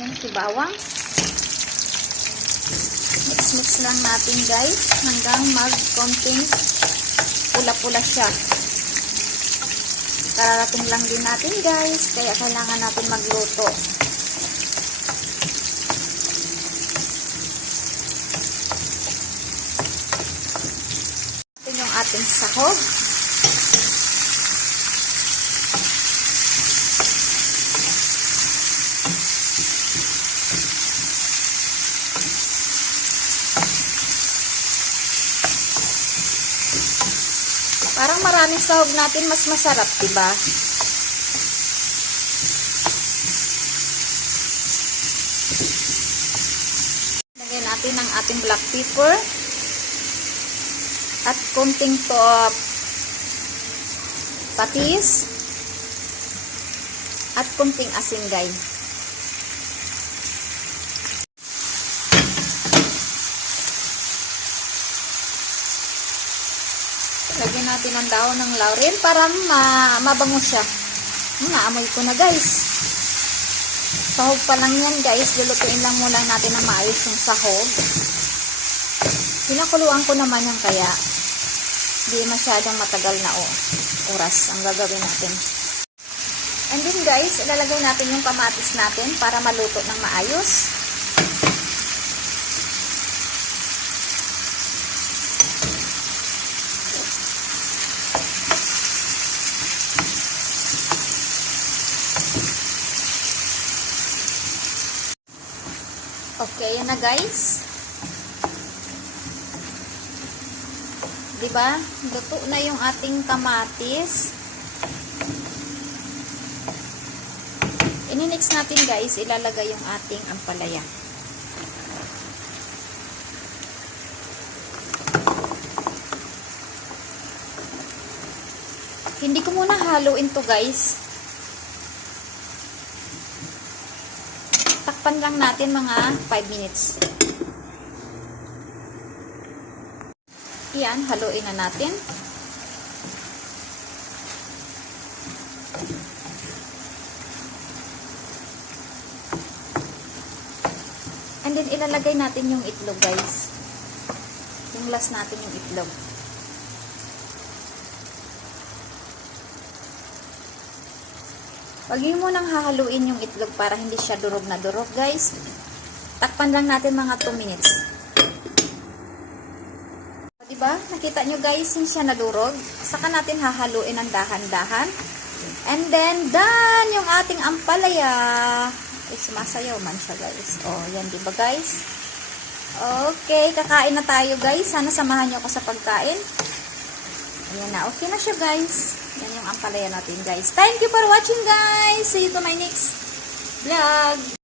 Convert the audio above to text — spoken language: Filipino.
natin yung sibawang. Mix lang natin guys hanggang mag-konting pula-pula siya. Kararating lang din natin guys, kaya kailangan natin magluto. Ito yung ating sahog. Parang maraming sahog natin, mas masarap, diba? Lagyan natin ang ating black pepper at konting patis at konting asin guys. Lagyan natin ang dahon ng laurel para mabango siya. Naamoy ko na guys. Sahog pa lang yan guys. Lulutuin lang muna natin na maayos yung sahog. Pinakuluan ko naman yan kaya hindi masyadong matagal na oras ang gagawin natin. And then guys, ilalagay natin yung kamatis natin para maluto ng maayos. Okay, yan na guys. Diba? Luto na yung ating kamatis. Ini-mix natin guys, ilalagay yung ating ampalaya. Hindi ko muna haluin to guys. Takpan lang natin mga 5 minutes. Yan, haluin na natin. And then ilalagay natin yung itlog guys. Yung last natin yung itlog. Huwag mo nang hahaluin yung itlog para hindi siya durog na durog guys. Takpan lang natin mga 2 minutes. Diba? Nakita nyo guys, hindi siya nadurog. Saka natin hahaluin ng dahan-dahan. And then, done yung ating ampalaya. Sumasayaw man siya guys. Oh, yan diba guys? Okay, kakain na tayo guys. Sana samahan nyo ako sa pagkain. Ayan na, okay na siya guys. Yan yung ampalaya natin guys. Thank you for watching guys. See you to my next vlog.